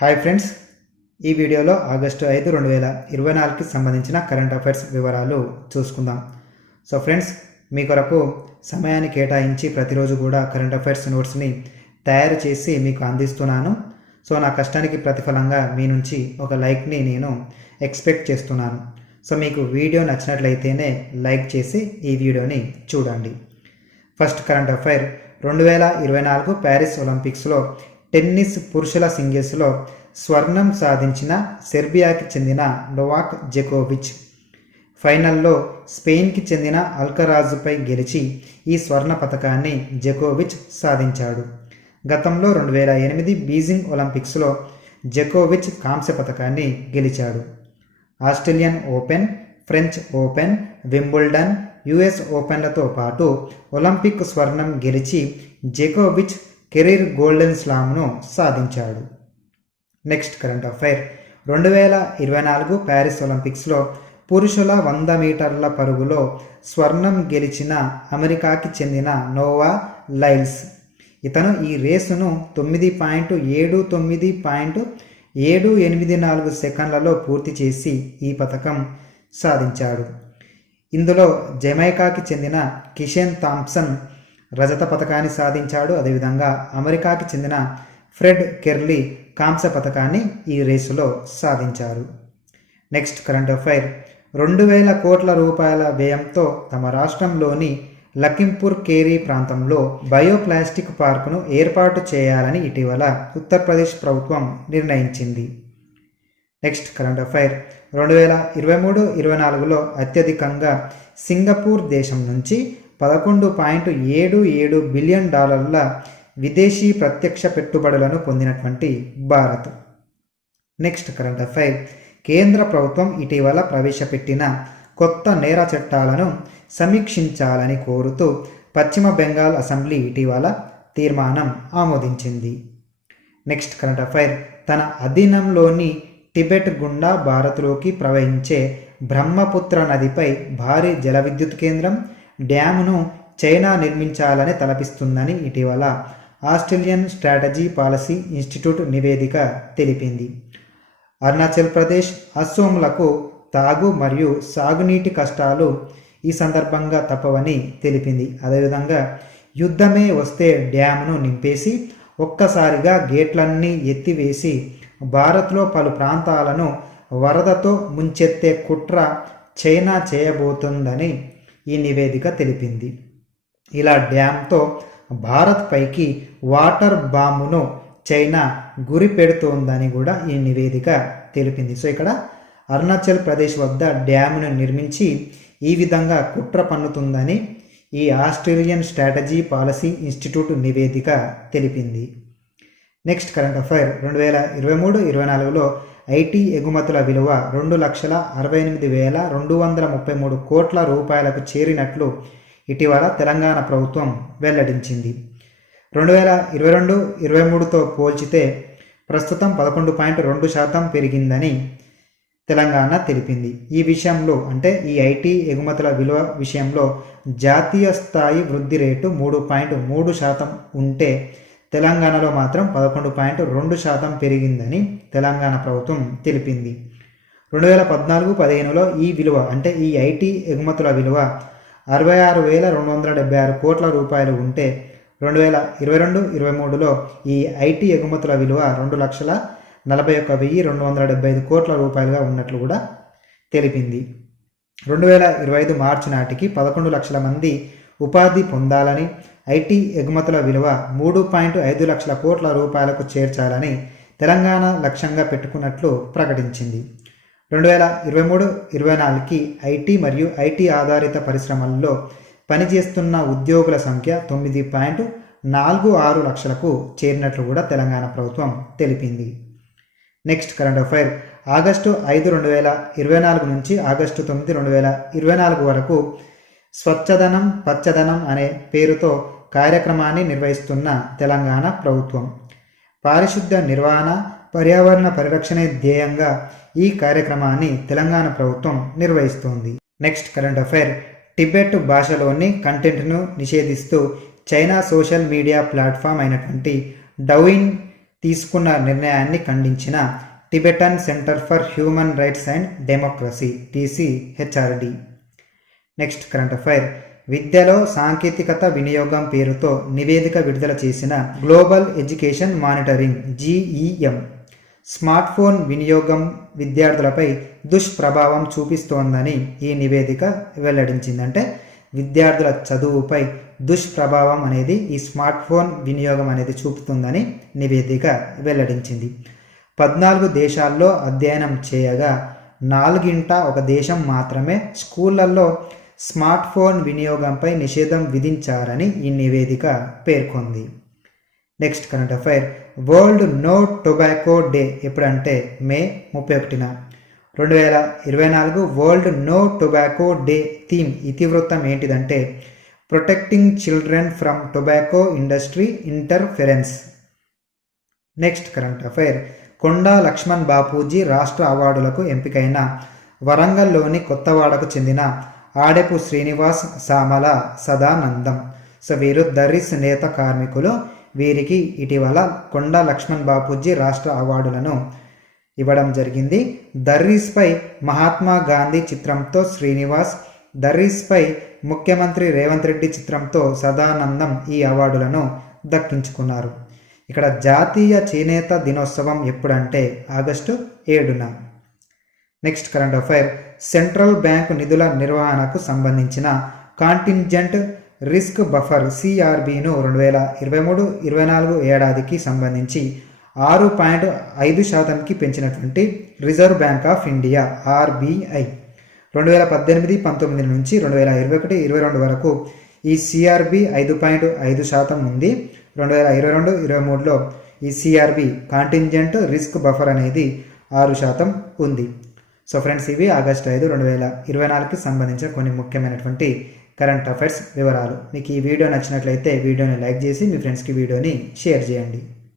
Hi friends, ఈ వీడియోలో August 5, 2024కి సంబంధించిన కరెంట్ అఫైర్స్ వివరాలు చూసుకుందాం. సో ఫ్రెండ్స్, మీ కొరకు సమయాన్ని కేటాయించి ప్రతిరోజు కూడా కరెంట్ అఫైర్స్ నోట్స్ని తయారు చేసి మీకు అందిస్తున్నాను. సో నా కష్టానికి ప్రతిఫలంగా మీ నుంచి ఒక లైక్ని నేను ఎక్స్పెక్ట్ చేస్తున్నాను. సో మీకు వీడియో నచ్చినట్లయితేనే లైక్ చేసి ఈ వీడియోని చూడండి. ఫస్ట్ కరెంట్ అఫైర్, 2024 ప్యారిస్ ఒలింపిక్స్లో టెన్నిస్ పురుషుల సింగిల్స్లో స్వర్ణం సాధించిన సెర్బియాకి చెందిన నోవాక్ జోకోవిచ్ ఫైనల్లో స్పెయిన్కి చెందిన అల్కరాజుపై గెలిచి ఈ స్వర్ణ పతకాన్ని జోకోవిచ్ సాధించాడు. గతంలో 2008 బీజింగ్ ఒలింపిక్స్లో జోకోవిచ్ కాంస్య పతకాన్ని గెలిచాడు. Australian open, French open, Wimbledon, US ఓపెన్లతో పాటు ఒలింపిక్ స్వర్ణం గెలిచి జోకోవిచ్ కెరీర్ గోల్డెన్ స్లామ్ను సాధించాడు. నెక్స్ట్ కరెంట్ అఫైర్, 2024 ప్యారిస్ ఒలింపిక్స్లో పురుషుల 100 మీటర్ల పరుగులో స్వర్ణం గెలిచిన అమెరికాకి చెందిన నోవా లైల్స్. ఇతను ఈ రేసును 9.79.784 సెకండ్లలో పూర్తి చేసి ఈ పథకం సాధించాడు. ఇందులో జమైకాకి చెందిన కిషెన్ థాంప్సన్ రజత పథకాన్ని సాధించాడు. అదేవిధంగా అమెరికాకి చెందిన ఫ్రెడ్ కెర్లీ కాంస్య పథకాన్ని ఈ రేసులో సాధించారు. నెక్స్ట్ కరెంట్ అఫైర్, 2000 కోట్ల రూపాయల వ్యయంతో తమ రాష్ట్రంలోని లఖింపూర్ ఖేరీ ప్రాంతంలో బయోప్లాస్టిక్ పార్కును ఏర్పాటు చేయాలని ఇటీవల ఉత్తరప్రదేశ్ ప్రభుత్వం నిర్ణయించింది. నెక్స్ట్ కరెంట్ అఫైర్, 2023-24లో అత్యధికంగా సింగపూర్ దేశం నుంచి $11.77 బిలియన్ విదేశీ ప్రత్యక్ష పెట్టుబడులను పొందినటువంటి భారత్. నెక్స్ట్ కరెంట్ అఫైర్, కేంద్ర ప్రభుత్వం ఇటీవల ప్రవేశపెట్టిన కొత్త నేర చట్టాలను సమీక్షించాలని కోరుతూ పశ్చిమ బెంగాల్ అసెంబ్లీ ఇటీవల తీర్మానం ఆమోదించింది. నెక్స్ట్ కరెంట్ అఫైర్, తన అధీనంలోని టిబెట్ గుండా భారత్లోకి ప్రవహించే బ్రహ్మపుత్ర నదిపై భారీ జల విద్యుత్ కేంద్రం డ్యామును చైనా నిర్మించాలని తలపిస్తుందని ఇటీవల ఆస్ట్రేలియన్ స్ట్రాటజీ పాలసీ ఇన్స్టిట్యూట్ నివేదిక తెలిపింది. అరుణాచల్ ప్రదేశ్, అస్సోంలకు తాగు మరియు సాగునీటి కష్టాలు ఈ సందర్భంగా తప్పవని తెలిపింది. అదేవిధంగా యుద్ధమే వస్తే డ్యామును నింపేసి ఒక్కసారిగా గేట్లన్నీ ఎత్తివేసి భారత్లో పలు ప్రాంతాలను వరదతో ముంచెత్తే కుట్ర చైనా చేయబోతోందని ఈ నివేదిక తెలిపింది. ఇలా డ్యామ్తో భారత్ పైకి వాటర్ బాంబును చైనా గురి పెడుతోందని కూడా ఈ నివేదిక తెలిపింది. సో ఇక్కడ అరుణాచల్ ప్రదేశ్ వద్ద డ్యామును నిర్మించి ఈ విధంగా కుట్ర పన్నుతుందని ఈ ఆస్ట్రేలియన్ స్ట్రాటజీ పాలసీ ఇన్స్టిట్యూట్ నివేదిక తెలిపింది. నెక్స్ట్ కరెంట్ అఫైర్, 2023-24లో ఐటీ ఎగుమతుల విలువ 2,68,233 కోట్ల రూపాయలకు చేరినట్లు ఇటీవల తెలంగాణ ప్రభుత్వం వెల్లడించింది. 2022-23తో పోల్చితే ప్రస్తుతం 11.2% పెరిగిందని తెలంగాణ తెలిపింది. ఈ విషయంలో అంటే ఈ ఐటీ ఎగుమతుల విలువ విషయంలో జాతీయ స్థాయి వృద్ధి రేటు 3.3% ఉంటే తెలంగాణలో మాత్రం 11.2% పెరిగిందని తెలంగాణ ప్రభుత్వం తెలిపింది. 2014-15లో ఈ విలువ అంటే ఈ ఐటీ ఎగుమతుల విలువ 66,276 కోట్ల రూపాయలు ఉంటే 2022-23లో ఈ ఐటీ ఎగుమతుల విలువ 2,41,275 కోట్ల రూపాయలుగా ఉన్నట్లు కూడా తెలిపింది. 2025 మార్చి నాటికి 11 లక్షల మంది ఉపాధి పొందాలని, ఐటీ ఎగుమతుల విలువ 3.5 లక్షల కోట్ల రూపాయలకు చేర్చాలని తెలంగాణ లక్ష్యంగా పెట్టుకున్నట్లు ప్రకటించింది. 2023-24కి ఐటీ మరియు ఐటీ ఆధారిత పరిశ్రమల్లో పనిచేస్తున్న ఉద్యోగుల సంఖ్య 9.46 లక్షలకు చేరినట్లు కూడా తెలంగాణ ప్రభుత్వం తెలిపింది. నెక్స్ట్ కరెంట్ అఫైర్, ఆగస్టు 5, 2024 నుంచి ఆగస్టు 9, 2024 వరకు స్వచ్ఛదనం పచ్చదనం అనే పేరుతో కార్యక్రమాన్ని నిర్వహిస్తున్న తెలంగాణ ప్రభుత్వం. పారిశుద్ధ్య నిర్వహణ, పర్యావరణ పరిరక్షణే ధ్యేయంగా ఈ కార్యక్రమాన్ని తెలంగాణ ప్రభుత్వం నిర్వహిస్తోంది. నెక్స్ట్ కరెంట్ అఫైర్, టిబెట్ భాషలోని కంటెంట్ను నిషేధిస్తూ చైనా సోషల్ మీడియా ప్లాట్ఫామ్ అయినటువంటి డౌయిన్ తీసుకున్న నిర్ణయాన్ని ఖండించిన Tibetan centre for human rights and democracy TCHRD. Next current affair. విద్యలో సాంకేతికత వినియోగం పేరుతో నివేదిక విడుదల చేసిన global education monitoring GEM smart phone వినియోగం విద్యార్థులపై దుష్ప్రభావం చూపిస్తోందని ఈ నివేదిక వెల్లడించింది. అంటే విద్యార్థుల చదువుపై దుష్ప్రభావం అనేది ఈ స్మార్ట్ ఫోన్ వినియోగం అనేది చూపుతుందని నివేదిక వెల్లడించింది. 14 దేశాల్లో అధ్యయనం చేయగా 4 ఒక దేశం మాత్రమే స్కూళ్లలో స్మార్ట్ ఫోన్ వినియోగంపై నిషేధం విధించారని ఈ నివేదిక పేర్కొంది. Next current affair. World no tobacco day ఎప్పుడంటే మే 31న. 2024 world no tobacco day theme ఇతివృత్తం ఏంటిదంటే protecting children from tobacco industry interference. Next current affair. Konda Laxman Bapuji రాష్ట్ర అవార్డులకు ఎంపికైన వరంగల్లోని కొత్తవాడకు చెందిన ఆడెపు శ్రీనివాస్ సామల సదానందం. సో వీరు దర్రీస్ నేత కార్మికులు. వీరికి ఇటీవల కొండా లక్ష్మణ్ బాపూజీ రాష్ట్ర అవార్డులను ఇవ్వడం జరిగింది. దర్రీస్పై మహాత్మా గాంధీ చిత్రంతో శ్రీనివాస్, దర్రీస్పై ముఖ్యమంత్రి రేవంత్ రెడ్డి చిత్రంతో సదానందం ఈ అవార్డులను దక్కించుకున్నారు. ఇక్కడ జాతీయ చేనేత దినోత్సవం ఎప్పుడంటే ఆగస్టు 7న. Next current affair. Central bank నిధుల నిర్వహణకు సంబంధించిన కాంటింజెంట్ రిస్క్ బఫర్ CRBను 2023-24 ఏడాదికి సంబంధించి 6.5%కి పెంచినటువంటి reserve bank of India RBI 2018-19 నుంచి 2021-22 వరకు ఈ CRB 5.5% ఉంది. 2022-23లో ఈ CRB కాంటింజెంట్ రిస్క్ బఫర్ అనేది 6% ఉంది. సో ఫ్రెండ్స్, ఇవి ఆగస్టు 5, 2024కి సంబంధించిన కొన్ని ముఖ్యమైనటువంటి కరెంట్ అఫైర్స్ వివరాలు. మీకు ఈ వీడియో నచ్చినట్లయితే వీడియోని లైక్ చేసి మీ ఫ్రెండ్స్కి వీడియోని షేర్ చేయండి.